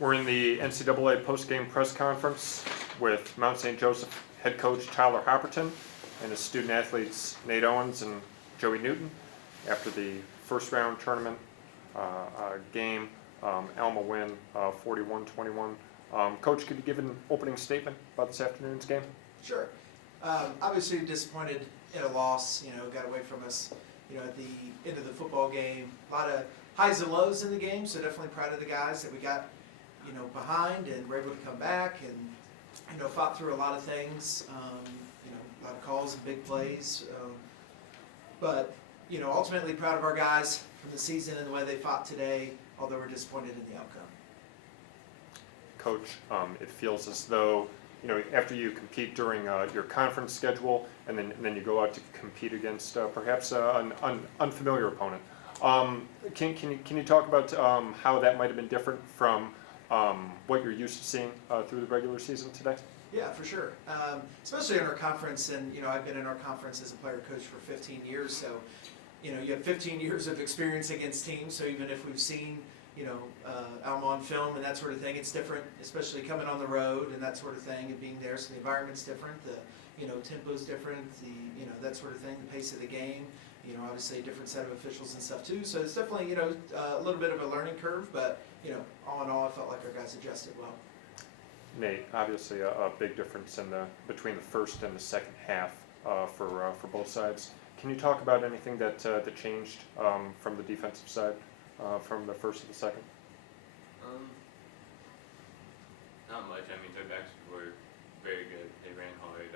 We're in the NCAA postgame press conference with Mount St. Joseph head coach Tyler Hopperton and his student athletes Nate Owens and Joey Newton after the first round tournament game. Alma win 41-21. Coach, could you give an opening statement about this afternoon's game? Sure. Obviously disappointed in a loss. Got away from us. At the end of the football game, a lot of highs and lows in the game. So definitely proud of the guys that we got, behind and were able to come back and, fought through a lot of things. A lot of calls and big plays. But ultimately proud of our guys from the season and the way they fought today. Although we're disappointed in the outcome. Coach, it feels as though after you compete during your conference schedule, and then you go out to compete against perhaps an unfamiliar opponent. Can you talk about how that might have been different from what you're used to seeing through the regular season today? Yeah, for sure. Especially in our conference, and I've been in our conference as a player coach for 15 years, so you have 15 years of experience against teams. So even if we've seen Alma on film and that sort of thing, it's different, especially coming on the road and that sort of thing, and being there. So the environment's different, the tempo's different, the that sort of thing, the pace of the game. Obviously a different set of officials and stuff too. So it's definitely a little bit of a learning curve, but all in all, I felt like our guys adjusted well. Nate, obviously a big difference between the first and the second half for both sides. Can you talk about anything that changed from the defensive side from the first to the second? Not much. I mean, their backs were very good. They ran hard.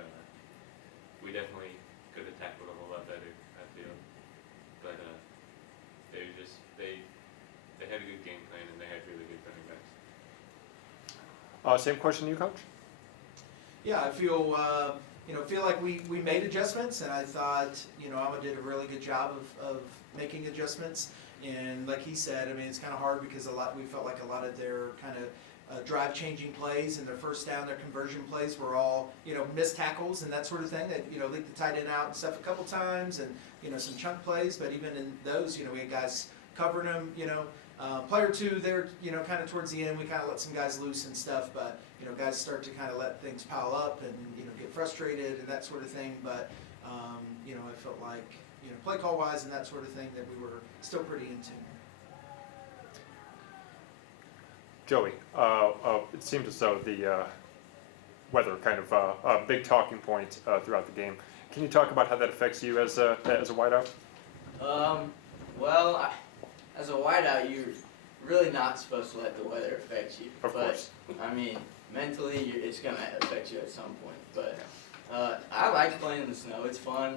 We definitely could have tackled a whole lot better, I feel. But they had a good game plan and they had really good running backs. Same question to you, Coach? Yeah, I feel feel like we made adjustments, and I thought Alma did a really good job of making adjustments. And like he said, I mean, it's kind of hard because we felt like a lot of their kind of drive-changing plays and their first down, their conversion plays were all missed tackles and that sort of thing that leaked the tight end out and stuff a couple times, and some chunk plays. But even in those, we had guys covering them. Play or two there, kind of towards the end, we kind of let some guys loose and stuff, but guys start to kind of let things pile up and get frustrated and that sort of thing. But I felt like play call wise and that sort of thing that we were still pretty in tune. Joey, it seemed as though the weather kind of a big talking point throughout the game. Can you talk about how that affects you as a wideout? Well, as a wideout, you're really not supposed to let the weather affect you. Of course. I mean, mentally, it's going to affect you at some point. But I like playing in the snow. It's fun.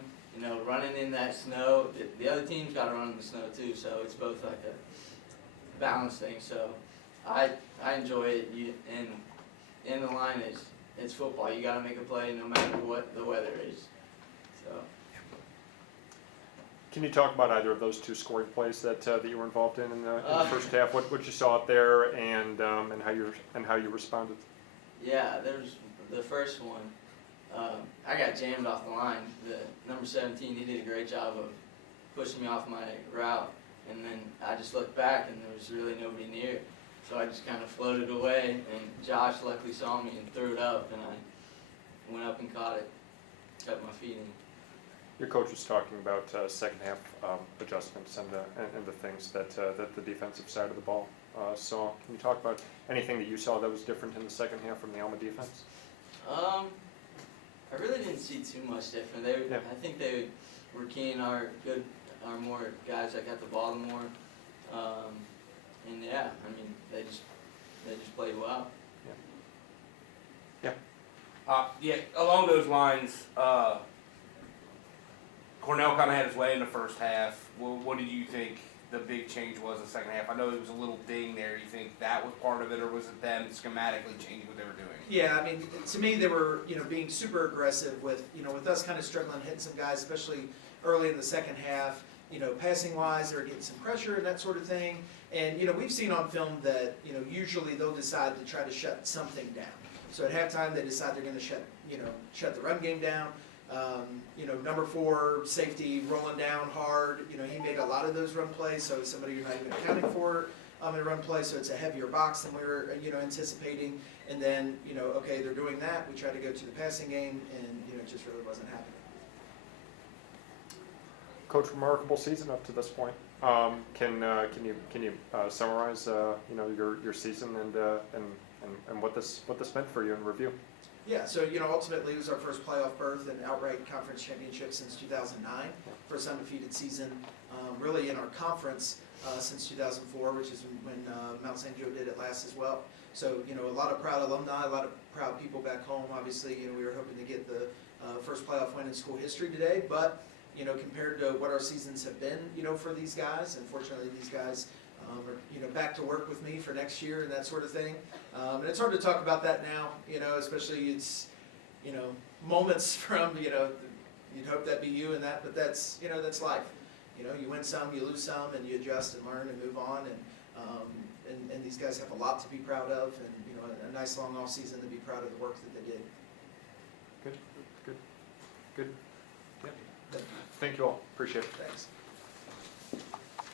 Running in that snow. The other team's got to run in the snow too, so it's both like a balance thing. So I enjoy it. And in the line, it's football. You got to make a play no matter what the weather is. So. Can you talk about either of those two scoring plays that you were involved in the first half? What you saw out there and how you responded? Yeah, there's the first one. I got jammed off the line. The number 17, he did a great job of pushing me off my route, and then I just looked back and there was really nobody near. So I just kind of floated away, and Josh luckily saw me and threw it up, and I went up and caught it, cut my feet in. Your coach was talking about second half adjustments and the things that the defensive side of the ball saw. Can you talk about anything that you saw that was different in the second half from the Alma defense? I really didn't see too much different. I think they were keen our more guys that got the ball more. And yeah, I mean they just played well. Yeah, along those lines, Cornell kind of had his way in the first half. Well, what did you think the big change was in the second half? I know there was a little ding there. You think that was part of it, or was it them schematically changing what they were doing? Yeah, I mean, to me, they were being super aggressive with with us kind of struggling hitting some guys, especially early in the second half. Passing wise, they were getting some pressure and that sort of thing. And we've seen on film that usually they'll decide to try to shut something down. So at halftime, they decide they're going to shut the run game down. Number 4 safety rolling down hard. He made a lot of those run plays, so somebody you're not even accounting for. in a run play, so it's a heavier box than we were, anticipating. And then, okay, they're doing that. We tried to go to the passing game, and, it just really wasn't happening. Coach, remarkable season up to this point. Can you summarize your season and what this meant for you in review? Yeah, so ultimately it was our first playoff berth and outright conference championship since 2009. First undefeated season, really in our conference since 2004, which is when Mount St. Joe did it last as well. So a lot of proud alumni, a lot of proud people back home. Obviously, we were hoping to get the first playoff win in school history today, but compared to what our seasons have been, for these guys, unfortunately these guys are, back to work with me for next year and that sort of thing. And it's hard to talk about that now, especially it's, moments from, you'd hope that be you and that, but that's, that's life. You win some, you lose some, and you adjust and learn and move on. And these guys have a lot to be proud of, and, a nice long off season to be proud of the work that they did. Good. Thank you all. Appreciate it. Thanks.